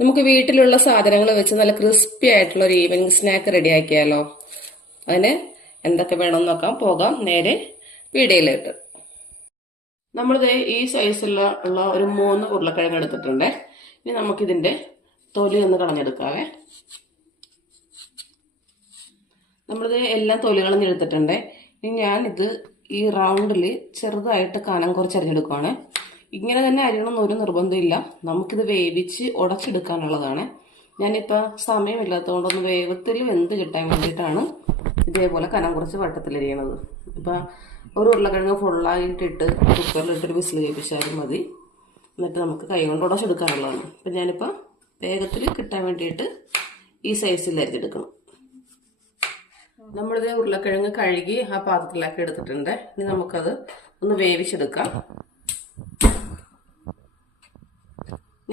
നമുക്ക് വീട്ടിലുള്ള സാധനങ്ങൾ വെച്ച് നല്ല ക്രിസ്പി ആയിട്ടുള്ള ഒരു ഈവനിങ് സ്നാക്ക് റെഡിയാക്കിയാലോ? അതിന് എന്തൊക്കെ വേണമെന്ന് നോക്കാം. പോകാം നേരെ വീഡിയോയിലോട്ട്. നമ്മളിത് ഈ സൈസിലുള്ള ഒരു 3 ഉരുളക്കിഴങ്ങ് എടുത്തിട്ടുണ്ട്. ഇനി നമുക്കിതിന്റെ തൊലി ഒന്ന് കളഞ്ഞെടുക്കാവേ. നമ്മളിത് എല്ലാം തൊലി കളഞ്ഞെടുത്തിട്ടുണ്ട്. ഇനി ഞാനിത് ഈ റൗണ്ടിൽ ചെറുതായിട്ട് കനം കുറച്ച് അരിഞ്ഞെടുക്കുകയാണ്. ഇങ്ങനെ തന്നെ അരിയണമെന്ന് ഒരു നിർബന്ധമില്ല. നമുക്കിത് വേവിച്ച് ഉടച്ചെടുക്കാനുള്ളതാണ്. ഞാനിപ്പോൾ സമയമില്ലാത്തതുകൊണ്ടൊന്ന് വേഗത്തിൽ വെന്ത് കിട്ടാൻ വേണ്ടിയിട്ടാണ് ഇതേപോലെ കനം കുറച്ച് വട്ടത്തിലരിയണത്. ഇപ്പം ഒരു ഉരുളക്കിഴങ്ങ് ഫുള്ളായിട്ടിട്ട് കുക്കറിലിട്ടൊരു വിസിൽ കേൾപ്പിച്ചാലും മതി. എന്നിട്ട് നമുക്ക് കൈ കൊണ്ട് ഉടച്ചെടുക്കാനുള്ളതാണ്. അപ്പം ഞാനിപ്പോൾ വേഗത്തിൽ കിട്ടാൻ വേണ്ടിയിട്ട് ഈ സൈസിൽ അരിഞ്ഞെടുക്കണം. നമ്മളിത് ഉരുളക്കിഴങ്ങ് കഴുകി ആ പാത്രത്തിലാക്കി എടുത്തിട്ടുണ്ട്. ഇനി നമുക്കത് ഒന്ന് വേവിച്ചെടുക്കാം.